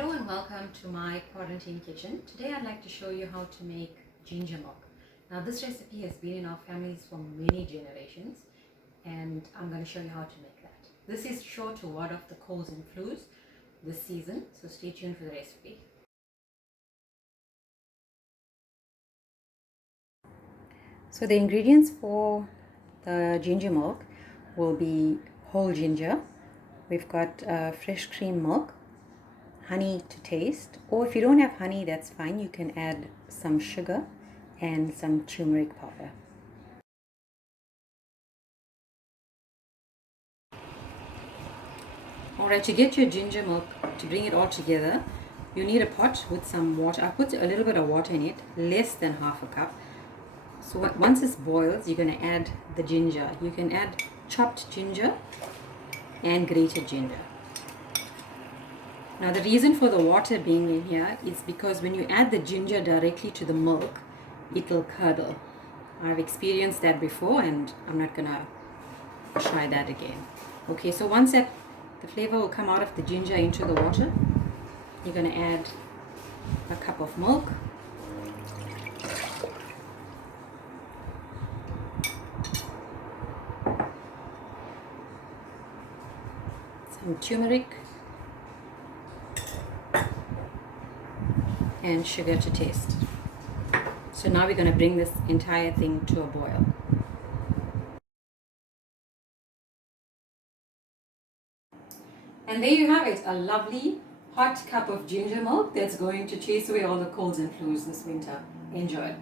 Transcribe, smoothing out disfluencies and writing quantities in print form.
Hello and welcome to my quarantine kitchen. Today I'd like to show you how to make ginger milk. Now this recipe has been in our families for many generations and I'm going to show you how to make that. This is sure to ward off the colds and flus this season, so stay tuned for the recipe. So the ingredients for the ginger milk will be whole ginger. We've got fresh cream milk, honey to taste, or if you don't have honey, that's fine. You can add some sugar and some turmeric powder. Alright, to get your ginger milk, to bring it all together, you need a pot with some water. I put a little bit of water in it, less than half a cup. So once it boils, you're going to add the ginger. You can add chopped ginger and grated ginger. Now the reason for the water being in here is because when you add the ginger directly to the milk, it will curdle. I've experienced that before and I'm not gonna try that again. Okay, so once that the flavor will come out of the ginger into the water, you're gonna add a cup of milk, some turmeric, and sugar to taste. So now we're going to bring this entire thing to a boil. And there you have it, a lovely hot cup of ginger milk that's going to chase away all the colds and flus this winter. Enjoy.